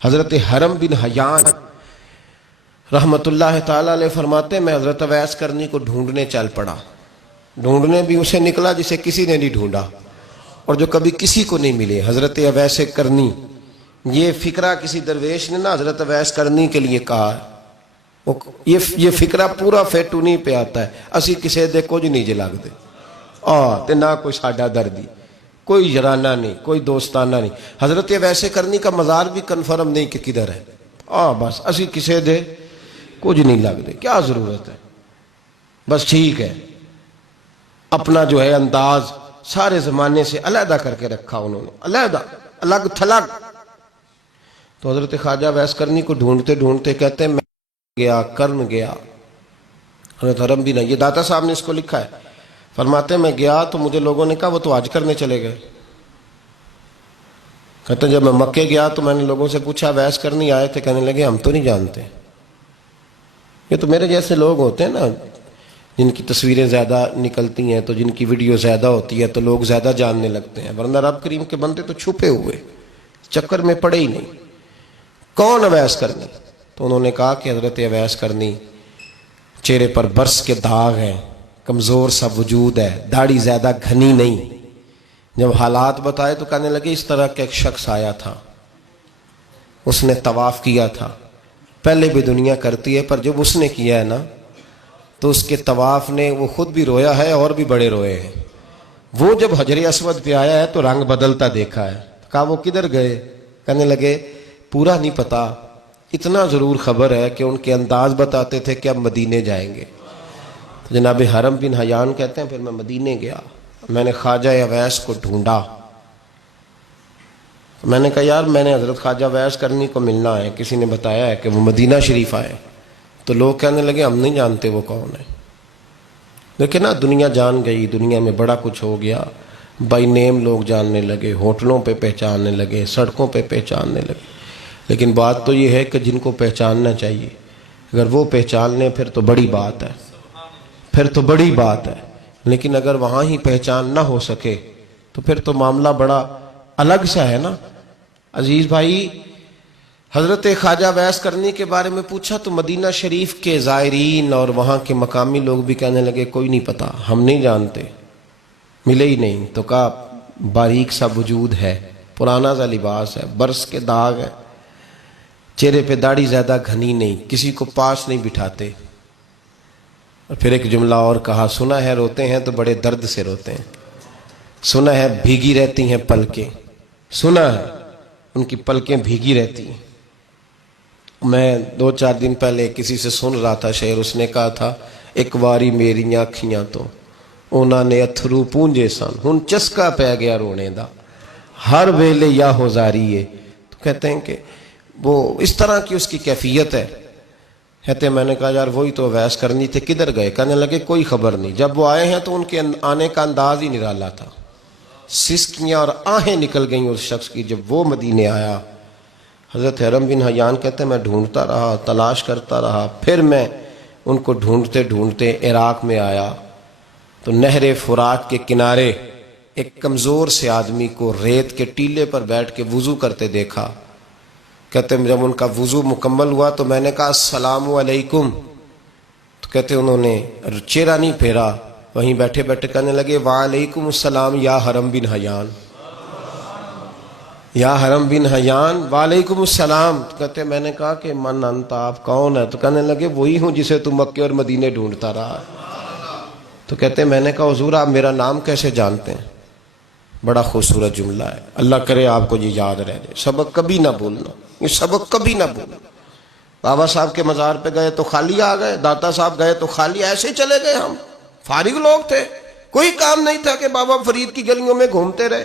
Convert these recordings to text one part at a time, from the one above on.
حضرت حرم بن حیان رحمت اللہ تعالیٰ علیہ فرماتے ہیں میں حضرت اویس کرنی کو ڈھونڈنے چل پڑا. ڈھونڈنے بھی اسے نکلا جسے کسی نے نہیں ڈھونڈا اور جو کبھی کسی کو نہیں ملے. حضرت اویس کرنی، یہ فکرہ کسی درویش نے نا حضرت اویس کرنی کے لیے کہا. یہ فکرہ پورا فیٹونی پہ آتا ہے. اسی کسی دے کچھ نہیں جے لگتے تے نہ کوئی ساڈا دردی، کوئی جرانہ نہیں، کوئی دوستانہ نہیں. حضرت اویس کرنی کا مزار بھی کنفرم نہیں کہ کدھر ہے. بس اسی کسی دے کچھ نہیں لگتے. کیا ضرورت ہے؟ بس ٹھیک ہے، اپنا جو ہے انداز سارے زمانے سے علیحدہ کر کے رکھا انہوں نے، علیحدہ، الگ تھلگ. تو حضرت خواجہ اویس کرنی کو ڈھونڈتے ڈھونڈتے کہتے ہیں میں گیا، کرن گیا. حضرت حرم بھی نہیں، یہ داتا صاحب نے اس کو لکھا ہے. فرماتے ہیں میں گیا تو مجھے لوگوں نے کہا وہ تو حج کرنے چلے گئے. کہتے ہیں جب میں مکے گیا تو میں نے لوگوں سے پوچھا اویس کرنی آئے تھے؟ کہنے لگے ہم تو نہیں جانتے. یہ تو میرے جیسے لوگ ہوتے ہیں نا جن کی تصویریں زیادہ نکلتی ہیں تو جن کی ویڈیو زیادہ ہوتی ہے تو لوگ زیادہ جاننے لگتے ہیں، ورنہ رب کریم کے بندے تو چھپے ہوئے چکر میں پڑے ہی نہیں. کون اویس کرنی؟ تو انہوں نے کہا کہ حضرت اویس کرنی، چہرے پر برس کے داغ ہیں، کمزور سا وجود ہے، داڑھی زیادہ گھنی نہیں. جب حالات بتائے تو کہنے لگے اس طرح کا ایک شخص آیا تھا، اس نے طواف کیا تھا. پہلے بھی دنیا کرتی ہے پر جب اس نے کیا ہے نا تو اس کے طواف نے وہ خود بھی رویا ہے اور بھی بڑے روئے ہیں. وہ جب حجر اسود پہ آیا ہے تو رنگ بدلتا دیکھا ہے. کہا وہ کدھر گئے؟ کہنے لگے پورا نہیں پتا، اتنا ضرور خبر ہے کہ ان کے انداز بتاتے تھے کہ اب مدینے جائیں گے. جناب حرم بن حیان کہتے ہیں پھر میں مدینے گیا، میں نے خواجہ اویس کو ڈھونڈا. میں نے کہا یار میں نے حضرت خواجہ اویس کرنی کو ملنا ہے، کسی نے بتایا ہے کہ وہ مدینہ شریف آئے. تو لوگ کہنے لگے ہم نہیں جانتے وہ کون ہے. دیکھیں نا دنیا جان گئی، دنیا میں بڑا کچھ ہو گیا. بائی نیم لوگ جاننے لگے، ہوٹلوں پہ پہچاننے لگے، سڑکوں پہ پہچاننے لگے. لیکن بات تو یہ ہے کہ جن کو پہچاننا چاہیے اگر وہ پہچان لیں پھر تو بڑی بات ہے، پھر تو بڑی بات ہے. لیکن اگر وہاں ہی پہچان نہ ہو سکے تو پھر تو معاملہ بڑا الگ سا ہے نا. عزیز بھائی، حضرت خواجہ اویس کرنی کے بارے میں پوچھا تو مدینہ شریف کے زائرین اور وہاں کے مقامی لوگ بھی کہنے لگے کوئی نہیں پتا، ہم نہیں جانتے، ملے ہی نہیں. تو کہا باریک سا وجود ہے، پرانا سا لباس ہے، برس کے داغ ہے، چہرے پہ داڑھی زیادہ گھنی نہیں، کسی کو پاس نہیں بٹھاتے. اور پھر ایک جملہ اور کہا سنا ہے روتے ہیں تو بڑے درد سے روتے ہیں، سنا ہے بھیگی رہتی ہیں پلکیں، سنا ہے ان کی پلکیں بھیگی رہتی ہیں. میں 2-4 دن پہلے کسی سے سن رہا تھا شعر، اس نے کہا تھا ایک واری میری آنکھیاں تو انہوں نے اتھرو پونجے سن ہن چسکا پہ گیا رونے دا ہر ویلے یا ہوزاری ہے. تو کہتے ہیں کہ وہ اس طرح کی اس کی کیفیت ہے. کہتے ہیں میں نے کہا یار وہی تو اویس کرنی تھے، کدھر گئے؟ کہنے لگے کوئی خبر نہیں. جب وہ آئے ہیں تو ان کے آنے کا انداز ہی نرالا تھا، سسکیاں اور آہیں نکل گئیں اس شخص کی جب وہ مدینے آیا. حضرت حرم بن حیان کہتے ہیں میں ڈھونڈتا رہا، تلاش کرتا رہا. پھر میں ان کو ڈھونڈتے ڈھونڈتے عراق میں آیا تو نہر فرات کے کنارے ایک کمزور سے آدمی کو ریت کے ٹیلے پر بیٹھ کے وضو کرتے دیکھا. کہتے ہیں جب ان کا وضو مکمل ہوا تو میں نے کہا السلام علیکم. تو کہتے ہیں انہوں نے چہرہ نہیں پھیرا، وہیں بیٹھے بیٹھے کہنے لگے وعلیکم السلام یا حرم بن حیان، یا حرم بن حیان وعلیکم السلام. تو کہتے ہیں میں نے کہا کہ من انت، آپ کون ہے؟ تو کہنے لگے وہی ہوں جسے تم مکے اور مدینے ڈھونڈتا رہا. تو کہتے ہیں میں نے کہا حضور آپ میرا نام کیسے جانتے ہیں؟ بڑا خوبصورت جملہ ہے، اللہ کرے آپ کو یہ یاد رہ جائے. سبق کبھی نہ بھولنا، یہ سبق کبھی نہ بھولنا. بابا صاحب کے مزار پہ گئے تو خالی آ گئے، داتا صاحب گئے تو خالی ایسے ہی چلے گئے. ہم فارغ لوگ تھے، کوئی کام نہیں تھا کہ بابا فرید کی گلیوں میں گھومتے رہے.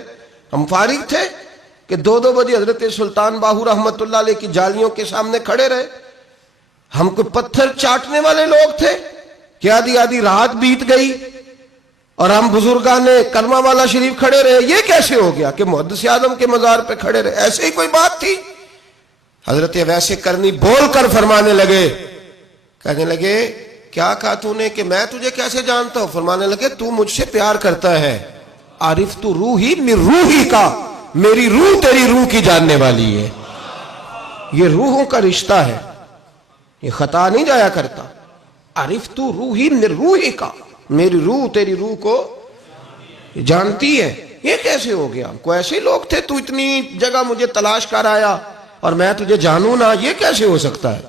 ہم فارغ تھے کہ 2 بجے حضرت سلطان باہو رحمت اللہ علیہ کی جالیوں کے سامنے کھڑے رہے. ہم کوئی پتھر چاٹنے والے لوگ تھے کہ آدھی رات بیت گئی اور ہم بزرگان کرما والا شریف کھڑے رہے. یہ کیسے ہو گیا کہ محدث اعظم کے مزار پہ کھڑے رہے؟ ایسے ہی کوئی بات تھی؟ حضرت اویس کرنی بول کر فرمانے لگے، کہنے لگے کیا کہا تو نے کہ میں تجھے کیسے جانتا ہوں؟ فرمانے لگے تو مجھ سے پیار کرتا ہے، عارف تو روحی من روحی کا، میری روح تیری روح کی جاننے والی ہے. یہ روحوں کا رشتہ ہے، یہ خطا نہیں جایا کرتا. عرفت روحی من روحی کا، میری روح تیری روح کو جانتی ہے. یہ کیسے ہو گیا؟ کوئی ایسے لوگ تھے تو اتنی جگہ مجھے تلاش کر آیا اور میں تجھے جانوں نہ؟ یہ کیسے ہو سکتا ہے؟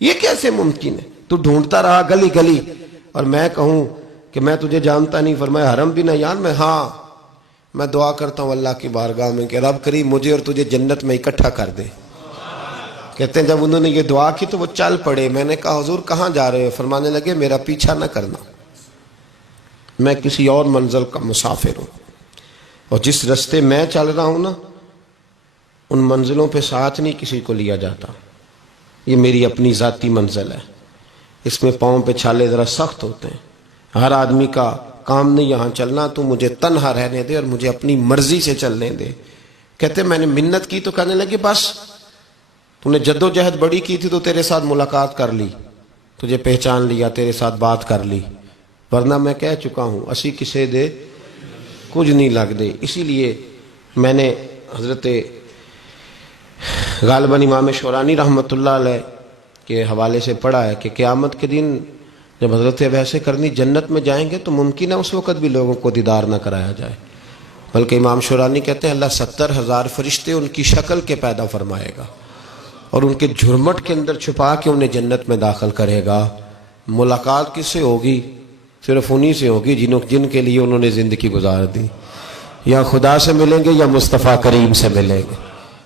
یہ کیسے ممکن ہے؟ تو ڈھونڈتا رہا گلی گلی اور میں کہوں کہ میں تجھے جانتا نہیں. فرمایا حرم بھی نہ یار. میں دعا کرتا ہوں اللہ کی بارگاہ میں کہ رب کریم مجھے اور تجھے جنت میں اکٹھا کر دے. کہتے ہیں جب انہوں نے یہ دعا کی تو وہ چل پڑے. میں نے کہا حضور کہاں جا رہے ہو؟ فرمانے لگے میرا پیچھا نہ کرنا، میں کسی اور منزل کا مسافر ہوں، اور جس رستے میں چل رہا ہوں نا ان منزلوں پہ ساتھ نہیں کسی کو لیا جاتا. یہ میری اپنی ذاتی منزل ہے، اس میں پاؤں پہ چھالے ذرا سخت ہوتے ہیں. ہر آدمی کا کام نہیں یہاں چلنا، تو مجھے تنہا رہنے دے اور مجھے اپنی مرضی سے چلنے دے. کہتے میں نے منت کی تو کہنے لگے بس تو نے جد و جہد بڑی کی تھی تو تیرے ساتھ ملاقات کر لی، تجھے پہچان لیا، تیرے ساتھ بات کر لی، ورنہ میں کہہ چکا ہوں اسی کسے دے کچھ نہیں لگ دے. اسی لیے میں نے حضرت غالباً امام شورانی رحمۃ اللہ علیہ کے حوالے سے پڑھا ہے کہ قیامت کے دن جب حضرت ویسے کرنی جنت میں جائیں گے تو ممکن ہے اس وقت بھی لوگوں کو دیدار نہ کرایا جائے، بلکہ امام شورانی کہتے ہیں اللہ 70,000 فرشتے ان کی شکل کے پیدا فرمائے گا اور ان کے جھرمٹ کے اندر چھپا کے انہیں جنت میں داخل کرے گا. ملاقات کس سے ہوگی؟ صرف انہی سے ہوگی جن کے لیے انہوں نے زندگی گزار دی. یا خدا سے ملیں گے یا مصطفیٰ کریم سے ملیں گے.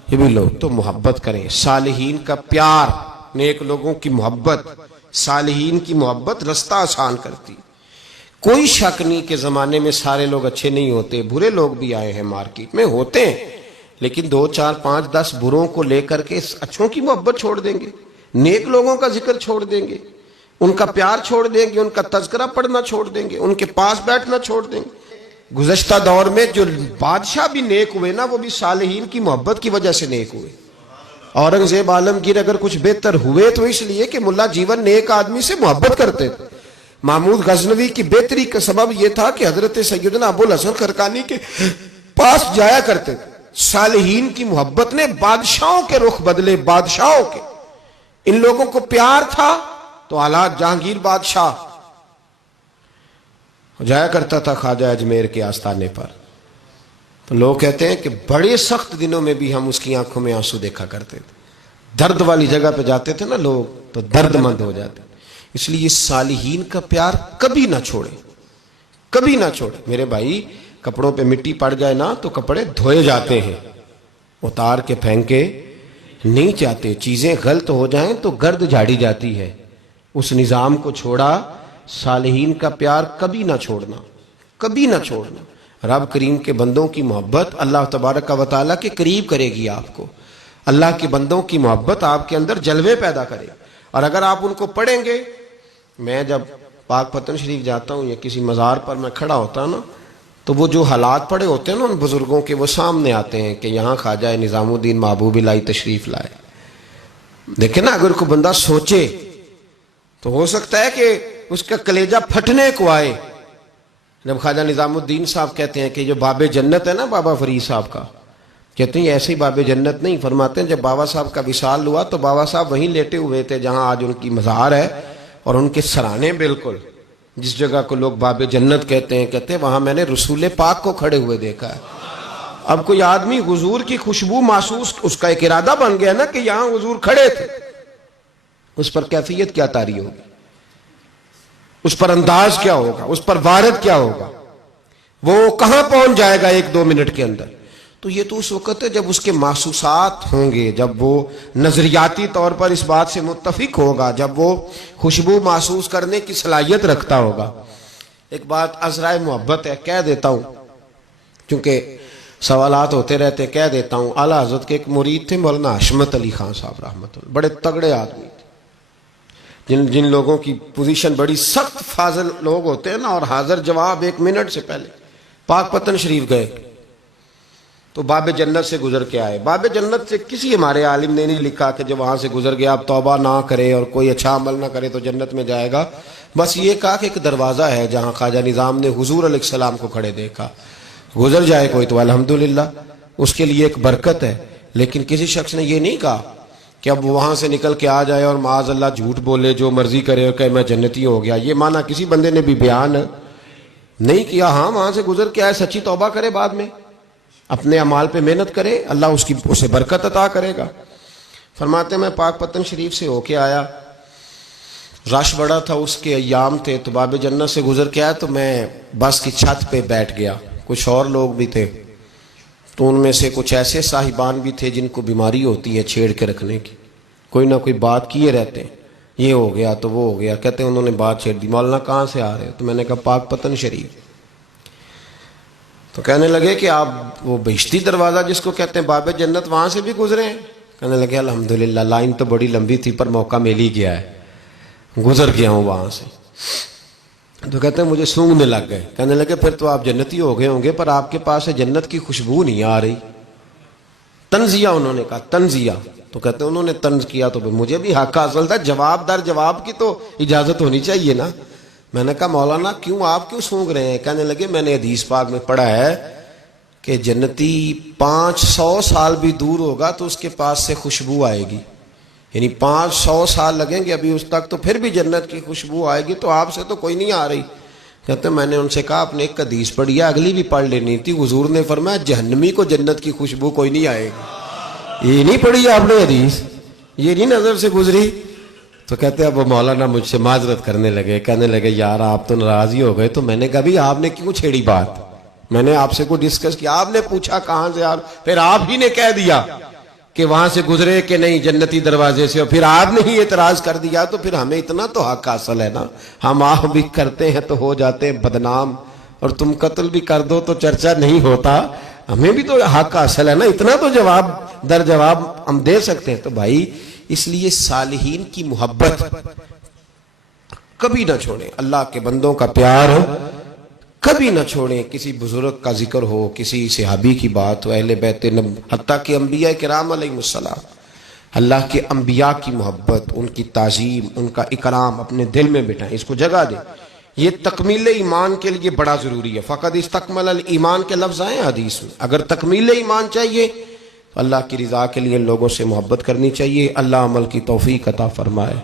یہ بھی لوگ تو محبت کریں. صالحین کا پیار، نیک لوگوں کی محبت، صالحین کی محبت رستہ آسان کرتی. کوئی شک نہیں کہ زمانے میں سارے لوگ اچھے نہیں ہوتے، برے لوگ بھی آئے ہیں مارکیٹ میں، ہوتے ہیں، لیکن 2 4 5 10 بروں کو لے کر کے اچھوں کی محبت چھوڑ دیں گے، نیک لوگوں کا ذکر چھوڑ دیں گے، ان کا پیار چھوڑ دیں گے، ان کا تذکرہ پڑھنا چھوڑ دیں گے، ان کے پاس بیٹھنا چھوڑ دیں گے. گزشتہ دور میں جو بادشاہ بھی نیک ہوئے نا وہ بھی صالحین کی محبت کی وجہ سے نیک ہوئے. اورنگزیب عالمگیر اگر کچھ بہتر ہوئے تو اس لیے کہ ملا جیون نیک آدمی سے محبت کرتے تھے. محمود غزنوی کی بہتری کا سبب یہ تھا کہ حضرت سیدنا ابو الحسن خرقانی کے پاس جایا کرتے تھے. صالحین کی محبت نے بادشاہوں کے رخ بدلے، بادشاہوں کے. ان لوگوں کو پیار تھا تو حالات جہانگیر بادشاہ جایا کرتا تھا خواجہ اجمیر کے آستانے پر، تو لوگ کہتے ہیں کہ بڑے سخت دنوں میں بھی ہم اس کی آنکھوں میں آنسو دیکھا کرتے تھے. درد والی جگہ پہ جاتے تھے نا لوگ تو درد مند ہو جاتے. اس لیے صالحین کا پیار کبھی نہ چھوڑے، کبھی نہ چھوڑے. میرے بھائی کپڑوں پہ مٹی پڑ جائے نا تو کپڑے دھوئے جاتے ہیں، اتار کے پھینکے نہیں چاہتے. چیزیں غلط ہو جائیں تو گرد جھاڑی جاتی ہے. اس نظام کو چھوڑا. صالحین کا پیار کبھی نہ چھوڑنا، کبھی نہ چھوڑنا. رب کریم کے بندوں کی محبت اللہ تبارک و تعالیٰ کے قریب کرے گی آپ کو. اللہ کے بندوں کی محبت آپ کے اندر جلوے پیدا کرے. اور اگر آپ ان کو پڑھیں گے، میں جب پاک پتن شریف جاتا ہوں یا کسی مزار پر میں کھڑا ہوتا ہوں نا تو وہ جو حالات پڑے ہوتے ہیں نا ان بزرگوں کے وہ سامنے آتے ہیں کہ یہاں خواجہ نظام الدین محبوب الہی تشریف لائے. دیکھیں نا اگر کوئی بندہ سوچے تو ہو سکتا ہے کہ اس کا کلیجہ پھٹنے کو آئے. جب خواجہ نظام الدین صاحب کہتے ہیں کہ جو باب جنت ہے نا بابا فرید صاحب کا، کہتے ہیں ایسے ہی باب جنت نہیں. فرماتے ہیں جب بابا صاحب کا وصال ہوا تو بابا صاحب وہیں لیٹے ہوئے تھے جہاں آج ان کی مزار ہے، اور ان کے سرانے بالکل جس جگہ کو لوگ باب جنت کہتے ہیں وہاں میں نے رسول پاک کو کھڑے ہوئے دیکھا ہے. اب کوئی آدمی حضور کی خوشبو محسوس، اس کا ایک ارادہ بن گیا نا کہ یہاں حضور کھڑے تھے، اس پر کیفیت کیا طاری ہوگی، اس پر انداز کیا ہوگا، اس پر وارد کیا ہوگا، وہ کہاں پہنچ جائے گا 1-2 منٹ کے اندر. تو یہ تو اس وقت ہے جب اس کے محسوسات ہوں گے، جب وہ نظریاتی طور پر اس بات سے متفق ہوگا، جب وہ خوشبو محسوس کرنے کی صلاحیت رکھتا ہوگا. ایک بات عذرائے محبت ہے، کہہ دیتا ہوں کیونکہ سوالات ہوتے رہتے، کہہ دیتا ہوں. اعلیٰ حضرت کے ایک مرید تھے مولانا حشمت علی خان صاحب رحمۃ اللہ، بڑے تگڑے آدمی تھے. جن لوگوں کی پوزیشن بڑی سخت فاضل لوگ ہوتے ہیں نا، اور حاضر جواب 1 منٹ سے پہلے. پاک پتن شریف گئے تو باب جنت سے گزر کے آئے. باب جنت سے کسی ہمارے عالم نے نہیں لکھا کہ جب وہاں سے گزر گیا اب توبہ نہ کرے اور کوئی اچھا عمل نہ کرے تو جنت میں جائے گا. بس یہ کہا کہ ایک دروازہ ہے جہاں خواجہ نظام نے حضور علیہ السلام کو کھڑے دیکھا، گزر جائے کوئی تو الحمدللہ اس کے لیے ایک برکت ہے. لیکن کسی شخص نے یہ نہیں کہا کہ کہ اب وہاں سے نکل کے آ جائے اور معاذ اللہ جھوٹ بولے، جو مرضی کرے اور کہ میں جنتی ہو گیا، یہ معنی کسی بندے نے بھی بیان نہیں کیا۔ ہاں وہاں سے گزر کے آئے، سچی توبہ کرے، بعد میں اپنے اعمال پہ محنت کرے، اللہ اسے برکت عطا کرے گا۔ فرماتے ہیں میں پاک پتن شریف سے ہو کے آیا، رش بڑا تھا، اس کے ایام تھے، تو باب جنت سے گزر کے آیا تو میں بس کی چھت پہ بیٹھ گیا۔ کچھ اور لوگ بھی تھے، تو ان میں سے کچھ ایسے صاحبان بھی تھے جن کو بیماری ہوتی ہے چھیڑ کے رکھنے کی، کوئی نہ کوئی بات کیے رہتے ہیں، یہ ہو گیا تو وہ ہو گیا، کہتے ہیں انہوں نے بات چھیڑ دی، مولانا کہاں سے آ رہے ہو؟ تو میں نے کہا پاک پتن شریف۔ تو کہنے لگے کہ آپ وہ بہشتی دروازہ جس کو کہتے ہیں باب جنت، وہاں سے بھی گزرے ہیں؟ کہنے لگے الحمدللہ، لائن تو بڑی لمبی تھی پر موقع مل ہی گیا ہے، گزر گیا ہوں وہاں سے۔ تو کہتے ہیں مجھے سونگنے لگ گئے۔ کہنے لگے پھر تو آپ جنتی ہو گئے ہوں گے، پر آپ کے پاس جنت کی خوشبو نہیں آ رہی۔ تنزیہ، انہوں نے کہا تنزیہ۔ تو کہتے ہیں انہوں نے طنز کیا تو مجھے بھی حق حاصل تھا، جواب در جواب کی تو اجازت ہونی چاہیے نا۔ میں نے کہا مولانا کیوں، آپ کیوں سونگ رہے ہیں؟ کہنے لگے میں نے حدیث پاک میں پڑھا ہے کہ جنتی 500 سال بھی دور ہوگا تو اس کے پاس سے خوشبو آئے گی، یعنی 500 سال لگیں گے ابھی اس تک، تو پھر بھی جنت کی خوشبو آئے گی، تو آپ سے تو کوئی نہیں آ رہی۔ کہتے ہیں میں نے ان سے کہا آپ نے ایک حدیث پڑھی ہے، اگلی بھی پڑھ لینی تھی۔ حضور نے فرمایا جہنمی کو جنت کی خوشبو کوئی نہیں آئے گی۔ یہ نہیں پڑھی آپ نے حدیث، یہ نہیں نظر سے گزری؟ تو کہتے ہیں اب وہ مولانا مجھ سے معذرت کرنے لگے، کہنے لگے یار آپ تو ناراض ہی ہو گئے۔ تو میں نے کہا بھی آپ نے کیوں چھیڑی بات؟ میں نے آپ سے کوئی ڈسکس کیا؟ آپ نے پوچھا کہاں سے، پھر آپ ہی نے کہہ دیا کہ وہاں سے گزرے کہ نہیں جنتی دروازے سے، اور پھر آپ نے ہی اعتراض کر دیا، تو پھر ہمیں اتنا تو حق حاصل ہے نا۔ ہم آپ بھی کرتے ہیں تو ہو جاتے ہیں بدنام، اور تم قتل بھی کر دو تو چرچا نہیں ہوتا، ہمیں بھی تو حق حاصل ہے نا، اتنا تو جواب در جواب ہم دے سکتے ہیں۔ تو بھائی اس لیے صالحین کی محبت کبھی نہ چھوڑیں، اللہ کے بندوں کا پیار کبھی نہ چھوڑیں۔ کسی بزرگ کا ذکر ہو، کسی صحابی کی بات ہو، اہل بیت حتیٰ کہ انبیاء کرام علیہ السلام، اللہ کے انبیاء کی محبت، ان کی تعظیم، ان کا اکرام اپنے دل میں بٹھائیں، اس کو جگہ دیں۔ یہ تکمیل ایمان کے لیے بڑا ضروری ہے۔ فقد استکمل الایمان کے لفظ آئے حدیث میں، اگر تکمیل ایمان چاہیے تو اللہ کی رضا کے لیے لوگوں سے محبت کرنی چاہیے۔ اللہ عمل کی توفیق عطا فرمائے۔